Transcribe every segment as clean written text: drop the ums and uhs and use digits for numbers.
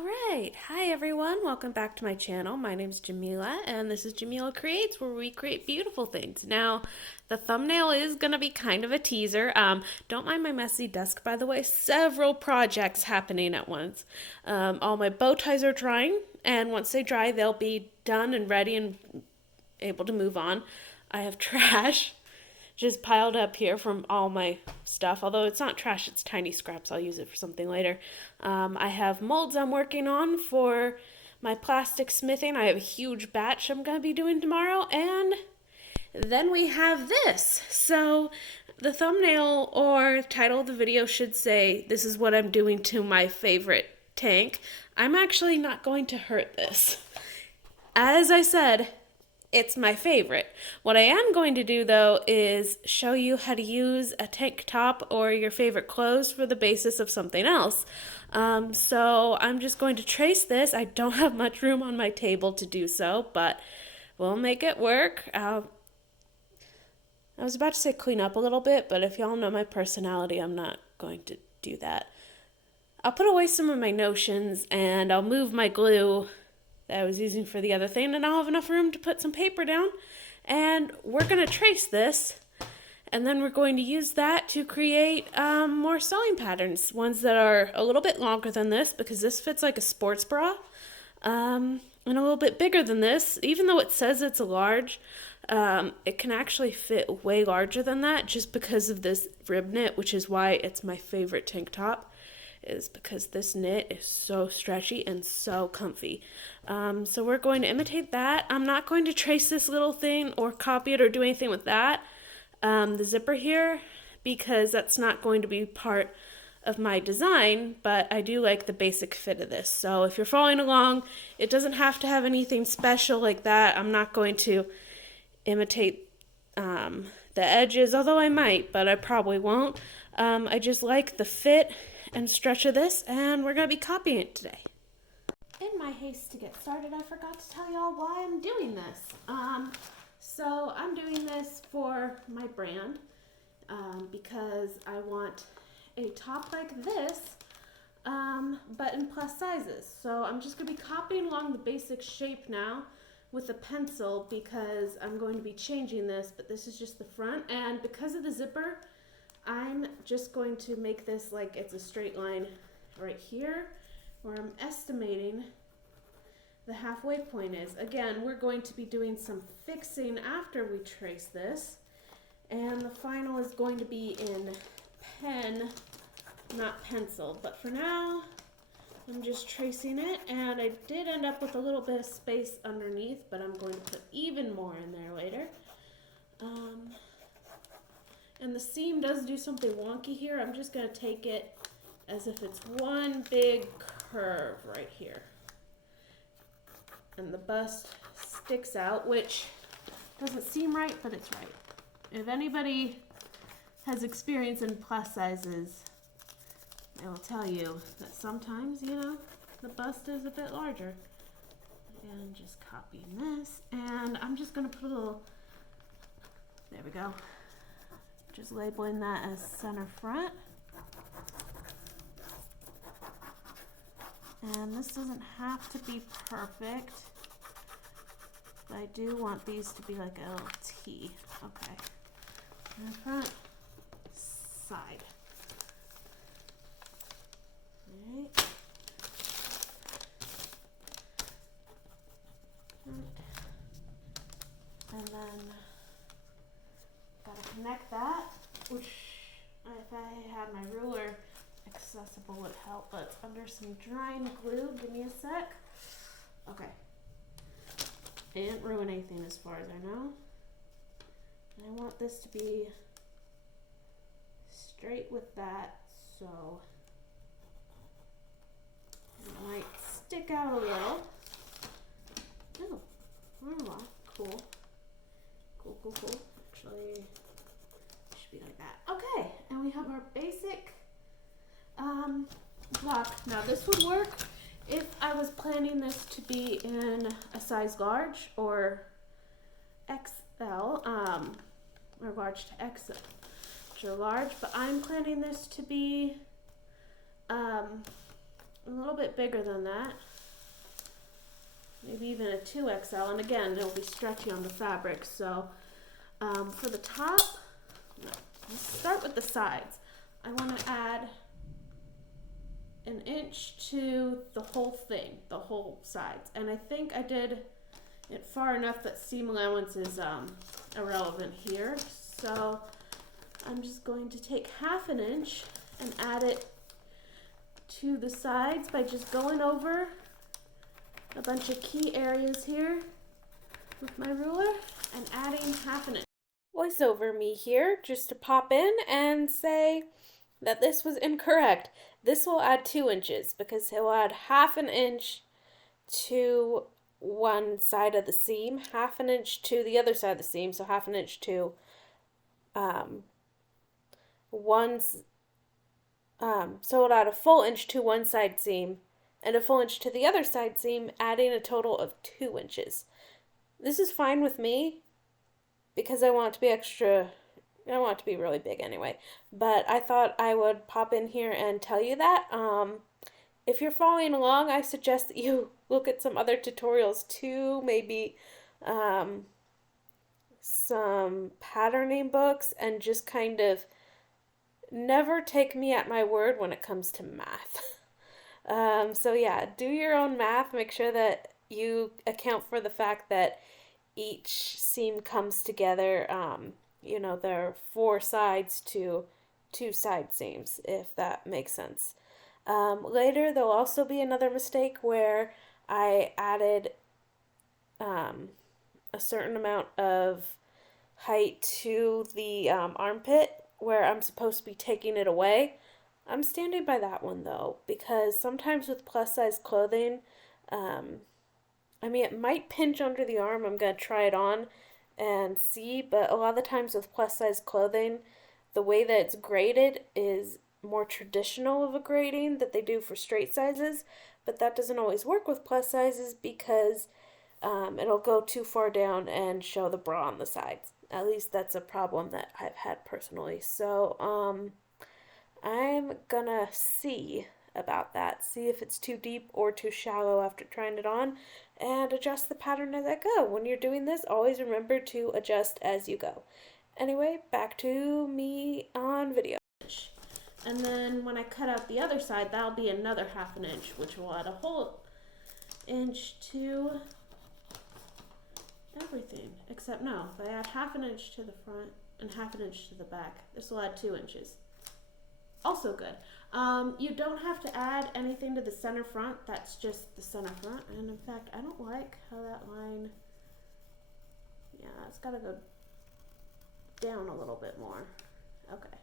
All right. Hi, everyone. Welcome back to my channel. My name's Jamila, and this is Jamila Creates, where we create beautiful things. Now, the thumbnail is going to be kind of a teaser. Don't mind my messy desk, by the way. Several projects happening at once. All my bow ties are drying, and once they dry, they'll be done and ready and able to move on. I have trash just piled up here from all my stuff. Although it's not trash, it's tiny scraps. I'll use it for something later. I have molds I'm working on for my plastic smithing. I have a huge batch I'm going to be doing tomorrow. And then we have this. So the thumbnail or title of the video should say, this is what I'm doing to my favorite tank. I'm actually not going to hurt this. As I said, it's my favorite. What I am going to do, though, is show you how to use a tank top or your favorite clothes for the basis of something else. So I'm just going to trace this. I don't have much room on my table to do so, but we'll make it work. I was about to say clean up a little bit, but if y'all know my personality, I'm not going to do that. I'll put away some of my notions, and I'll move my glue that I was using for the other thing, and I'll have enough room to put some paper down, and we're going to trace this, and then we're going to use that to create more sewing patterns, ones that are a little bit longer than this, because this fits like a sports bra, and a little bit bigger than this. Even though it says it's a large, it can actually fit way larger than that, just because of this rib knit, which is why it's my favorite tank top, is because this knit is so stretchy and so comfy. So we're going to imitate that. I'm not going to trace this little thing or copy it or do anything with that, the zipper here, because that's not going to be part of my design, but I do like the basic fit of this. So if you're following along, it doesn't have to have anything special like that. I'm not going to imitate the edges, although I might, but I probably won't. I just like the fit and stretch of this, and we're going to be copying it today. In my haste to get started, I forgot to tell y'all why I'm doing this. So I'm doing this for my brand because I want a top like this, but in plus sizes. So I'm just going to be copying along the basic shape now with a pencil because I'm going to be changing this, but this is just the front, and because of the zipper, I'm just going to make this like it's a straight line right here where I'm estimating the halfway point is. Again, we're going to be doing some fixing after we trace this, and the final is going to be in pen, not pencil. But for now, I'm just tracing it, and I did end up with a little bit of space underneath, but I'm going to put even more in there later. And the seam does do something wonky here. I'm just going to take it as if it's one big curve right here. And the bust sticks out, which doesn't seem right, but it's right. If anybody has experience in plus sizes, I will tell you that sometimes, the bust is a bit larger. And just copying this, and I'm just going to put a little, there we go. Just labeling that as center front. And this doesn't have to be perfect, but I do want these to be like a little T. Okay. Center front, side. Alright. And then gotta connect that, which if I had my ruler accessible would help, but it's under some drying glue. Give me a sec. Okay. I didn't ruin anything as far as I know. And I want this to be straight with that, so it might stick out a little. Oh, well, cool. Cool. Actually, should be like that. Okay, and we have our basic block. Now this would work if I was planning this to be in a size large or XL, or large to extra large, but I'm planning this to be a little bit bigger than that. Maybe even a 2XL, and again, it'll be stretchy on the fabric. So for the top, let's start with the sides. I want to add an inch to the whole thing, the whole sides. And I think I did it far enough that seam allowance is irrelevant here. So I'm just going to take ½ inch and add it to the sides by just going over a bunch of key areas here with my ruler and adding ½ inch. Voice over me here just to pop in and say that this was incorrect. This will add 2 inches because he'll add ½ inch to one side of the seam, ½ inch to the other side of the seam, so ½ inch to so it'll add a full inch to one side seam and a full inch to the other side seam, adding a total of 2 inches. This is fine with me because I want it to be I want it to be really big anyway. But I thought I would pop in here and tell you that. If you're following along, I suggest that you look at some other tutorials too, maybe some patterning books, and just kind of never take me at my word when it comes to math. So yeah, do your own math. Make sure that you account for the fact that each seam comes together. There are 4 sides to 2 side seams, if that makes sense. Later, there'll also be another mistake where I added a certain amount of height to the armpit where I'm supposed to be taking it away. I'm standing by that one though, because sometimes with plus size clothing, it might pinch under the arm. I'm going to try it on and see, but a lot of the times with plus size clothing, the way that it's graded is more traditional of a grading that they do for straight sizes, but that doesn't always work with plus sizes because it'll go too far down and show the bra on the sides. At least that's a problem that I've had personally. So I'm gonna see about that, see if it's too deep or too shallow after trying it on, and adjust the pattern as I go. When you're doing this, always remember to adjust as you go. Anyway, back to me on video. And then when I cut out the other side, that'll be another ½ inch, which will add a whole inch to everything. Except no, if I add ½ inch to the front and ½ inch to the back, this will add 2 inches. Also good. You don't have to add anything to the center front. That's just the center front. And in fact, I don't like how that line, it's got to go down a little bit more. Okay.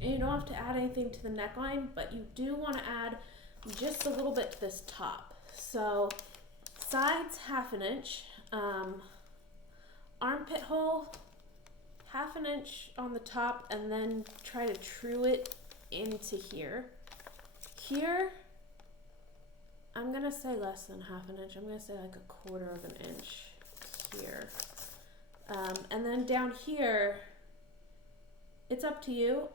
And you don't have to add anything to the neckline, but you do want to add just a little bit to this top. So sides ½ inch, armpit hole ½ inch on the top, and then try to true it into here. Here, I'm gonna say less than ½ inch. I'm gonna say like a ¼ of an inch here. And then down here, it's up to you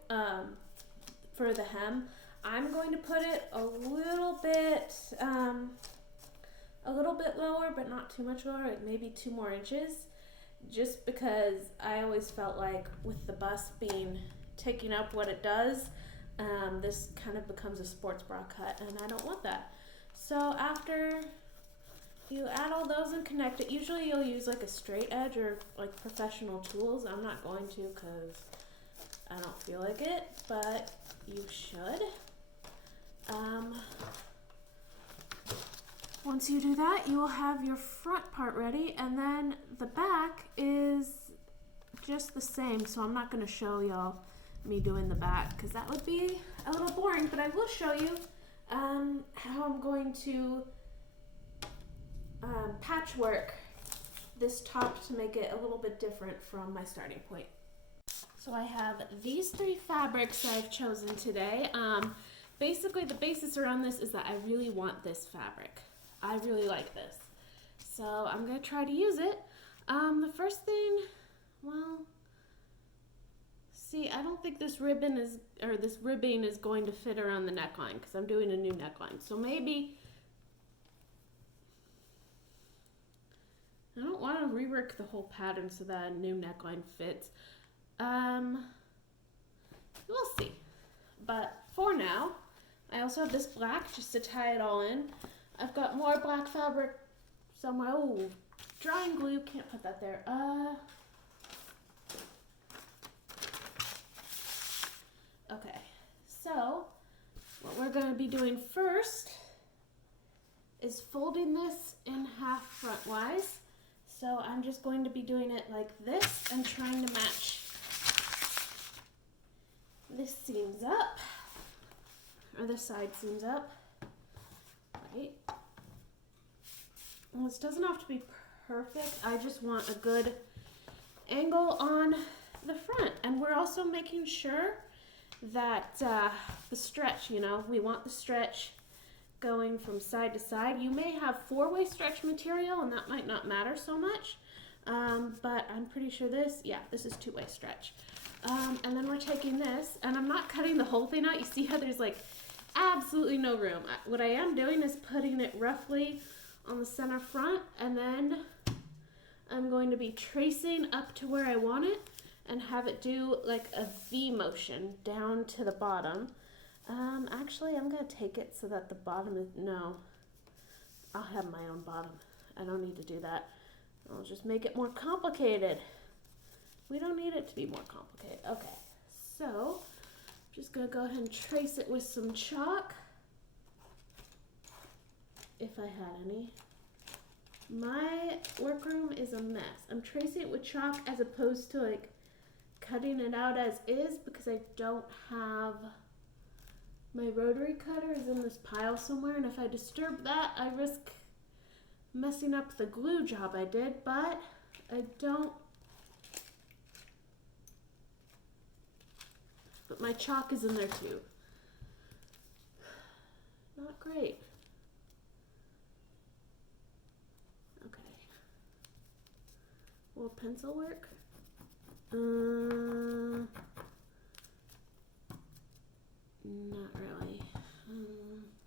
for the hem. I'm going to put it a little bit lower, but not too much lower, like maybe 2 more inches, just because I always felt like with the bust being taking up what it does, this kind of becomes a sports bra cut, and I don't want that. So after you add all those and connect it, usually you'll use like a straight edge or like professional tools. I'm not going to because I don't feel like it, but you should. Once you do that, you will have your front part ready, and then the back is just the same. So I'm not going to show y'all me doing the back because that would be a little boring, but I will show you how I'm going to patchwork this top to make it a little bit different from my starting point. So I have these 3 fabrics I've chosen today. Basically the basis around this is that I really want this fabric. I really like this. So I'm going to try to use it. The first thing, See, I don't think this ribbing is going to fit around the neckline because I'm doing a new neckline. So maybe I don't want to rework the whole pattern so that a new neckline fits. We'll see. But for now, I also have this black just to tie it all in. I've got more black fabric somewhere. Oh, drying glue, can't put that there. Okay, so what we're going to be doing first is folding this in half frontwise. So I'm just going to be doing it like this and trying to match this seams up, or this side seams up, right? And this doesn't have to be perfect. I just want a good angle on the front. And we're also making sure that the stretch, you know, we want the stretch going from side to side. You may have four-way stretch material and that might not matter so much, but I'm pretty sure this is two-way stretch. And then we're taking this, and I'm not cutting the whole thing out. You see how there's like absolutely no room. What I am doing is putting it roughly on the center front, and then I'm going to be tracing up to where I want it and have it do like a V motion down to the bottom. Actually, I'm going to take it so that the bottom is, no, I'll have my own bottom. I don't need to do that. I'll just make it more complicated. We don't need it to be more complicated. Okay, so I'm just going to go ahead and trace it with some chalk, if I had any. My workroom is a mess. I'm tracing it with chalk as opposed to like cutting it out as is because I don't have my rotary cutter is in this pile somewhere, and if I disturb that, I risk messing up the glue job I did, but I don't. But my chalk is in there too. Not great. Okay. Will pencil work? Not really.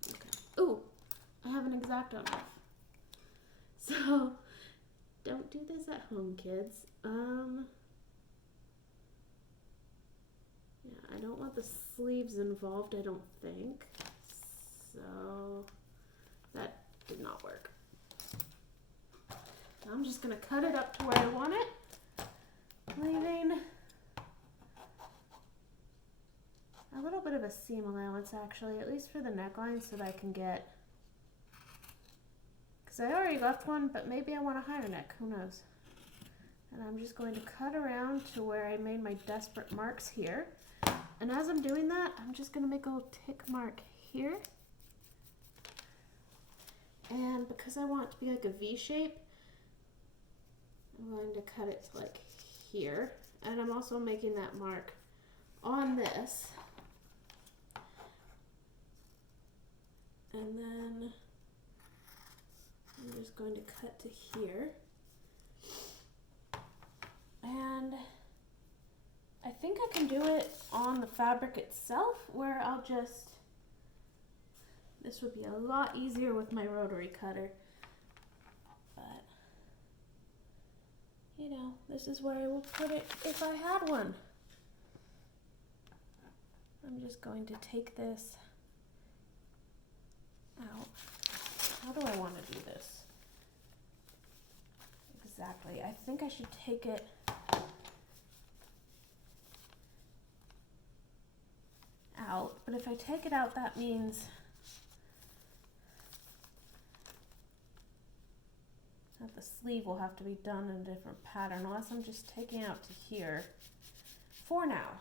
Okay. Ooh, I have an X-Acto knife. So, don't do this at home, kids. Yeah, I don't want the sleeves involved, I don't think. So, that did not work. I'm just gonna cut it up to where I want it, leaving a little bit of a seam allowance actually, at least for the neckline, so that I can get, because I already left one, but maybe I want a higher neck, who knows. And I'm just going to cut around to where I made my desperate marks here. And as I'm doing that, I'm just going to make a little tick mark here. And because I want it to be like a V shape, I'm going to cut it to like here. And I'm also making that mark on this. And then I'm just going to cut to here. And I think I can do it on the fabric itself, where I'll just, this would be a lot easier with my rotary cutter. But, you know, this is where I will put it if I had one. I'm just going to take this out. How do I want to do this? Exactly. I think I should take it out, but if I take it out, that means that the sleeve will have to be done in a different pattern, unless I'm just taking out to here for now.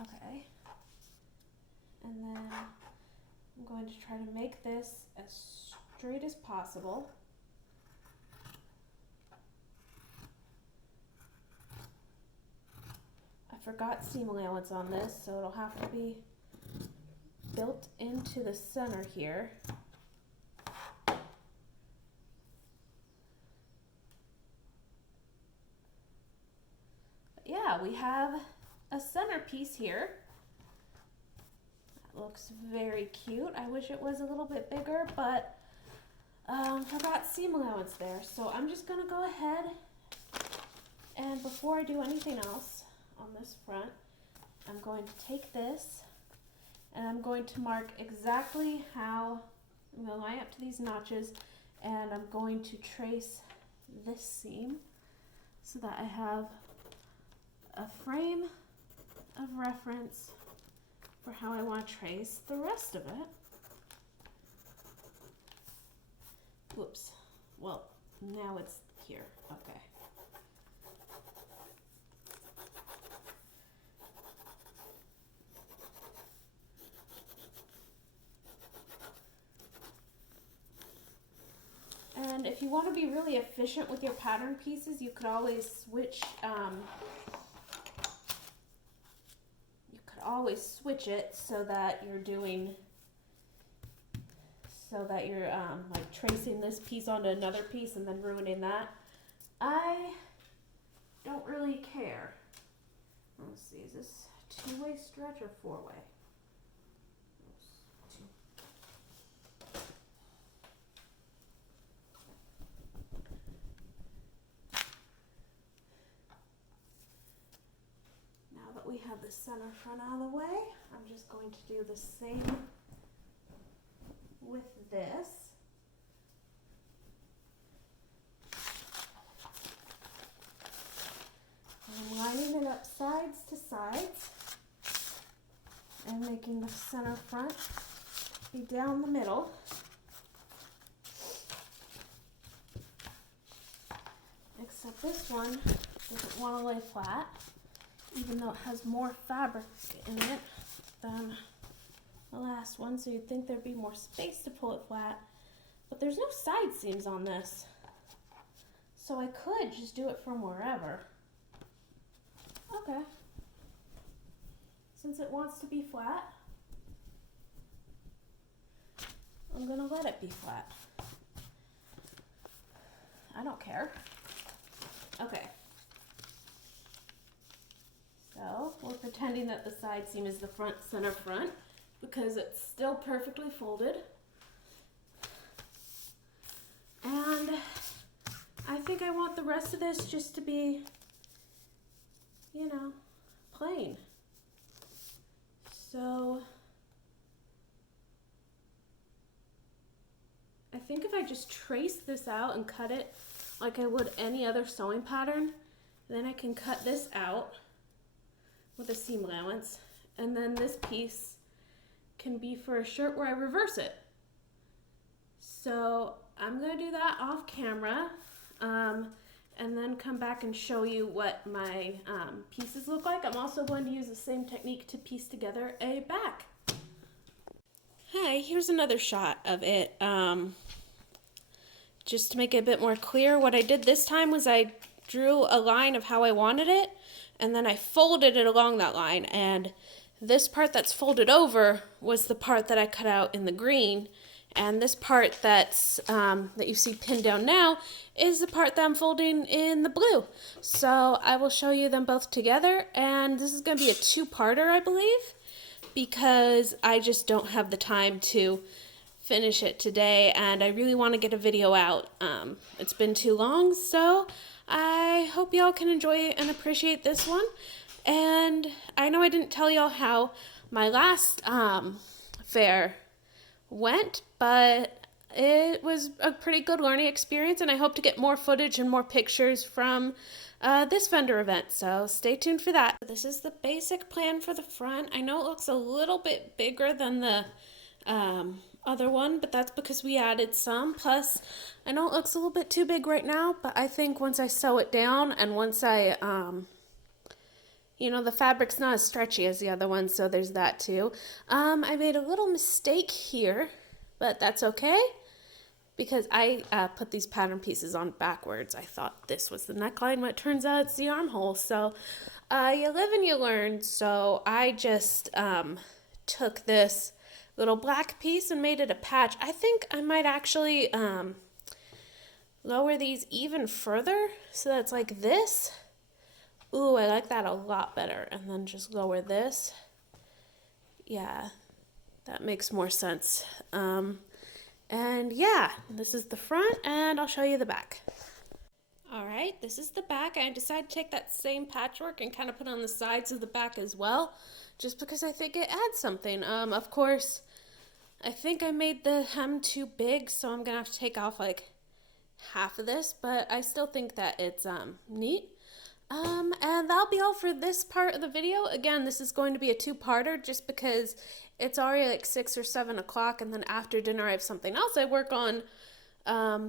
Okay, and then I'm going to try to make this as straight as possible. I forgot seam allowance on this, so it'll have to be built into the center here. But yeah, we have a centerpiece here. That looks very cute. I wish it was a little bit bigger, but forgot seam allowance there. So I'm just gonna go ahead and before I do anything else on this front, I'm going to take this and I'm going to mark exactly how I'm going to line up to these notches, and I'm going to trace this seam so that I have a frame of reference for how I want to trace the rest of it. Whoops. Well, now it's here. Okay. And if you want to be really efficient with your pattern pieces, you could always switch. It so that you're like tracing this piece onto another piece and then ruining that. I don't really care. Let's see, is this two-way stretch or four-way? We have the center front out of the way. I'm just going to do the same with this. I'm lining it up sides to sides and making the center front be down the middle. Except this one doesn't want to lay flat, even though it has more fabric in it than the last one, so you'd think there'd be more space to pull it flat, but there's no side seams on this, so I could just do it from wherever. Okay, since it wants to be flat, I'm gonna let it be flat. I don't care. Okay. So we're pretending that the side seam is the front center front because it's still perfectly folded. And I think I want the rest of this just to be, you know, plain. So I think if I just trace this out and cut it like I would any other sewing pattern, then I can cut this out with a seam allowance, and then this piece can be for a shirt where I reverse it. So I'm going to do that off camera and then come back and show you what my pieces look like. I'm also going to use the same technique to piece together a back. Hey, here's another shot of it. Just to make it a bit more clear, what I did this time was I drew a line of how I wanted it, and then I folded it along that line, and this part that's folded over was the part that I cut out in the green, and this part that's that you see pinned down now is the part that I'm folding in the blue. So I will show you them both together, and this is going to be a two-parter, I believe, because I just don't have the time to finish it today, and I really want to get a video out. It's been too long, so I hope y'all can enjoy and appreciate this one. And I know I didn't tell y'all how my last fair went, but it was a pretty good learning experience, and I hope to get more footage and more pictures from this vendor event, so stay tuned for that. This is the basic plan for the front. I know it looks a little bit bigger than the other one, but that's because we added some. Plus, I know it looks a little bit too big right now, but I think once I sew it down and once I, you know, the fabric's not as stretchy as the other one, so there's that too. I made a little mistake here, but that's okay, because I put these pattern pieces on backwards. I thought this was the neckline, but it turns out it's the armhole. So you live and you learn. So I just took this little black piece and made it a patch. I think I might actually lower these even further so that's like this. Ooh, I like that a lot better. And then just lower this. Yeah, that makes more sense. And yeah, this is the front, and I'll show you the back. All right, this is the back. I decided to take that same patchwork and kind of put on the sides of the back as well, just because I think it adds something. Of course, I think I made the hem too big, so I'm gonna have to take off like half of this, but I still think that it's neat. And that'll be all for this part of the video. Again, this is going to be a two-parter just because it's already like 6 or 7 o'clock, and then after dinner I have something else I work on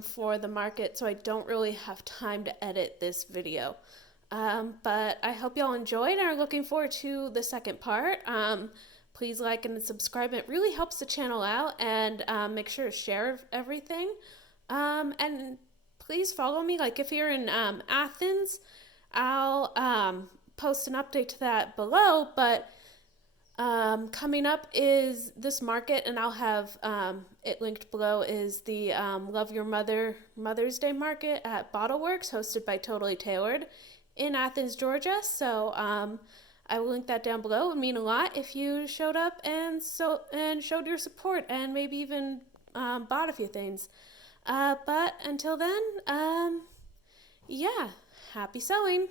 for the market, so I don't really have time to edit this video. But I hope y'all enjoyed and are looking forward to the second part. Please like and subscribe. It really helps the channel out, and make sure to share everything. And please follow me. Like if you're in Athens, I'll post an update to that below, but coming up is this market, and I'll have it linked below, is the Love Your Mother's Day market at Bottleworks, hosted by Totally Tailored in Athens, Georgia. So I will link that down below. It would mean a lot if you showed up and showed your support and maybe even bought a few things. But until then, yeah, happy sewing!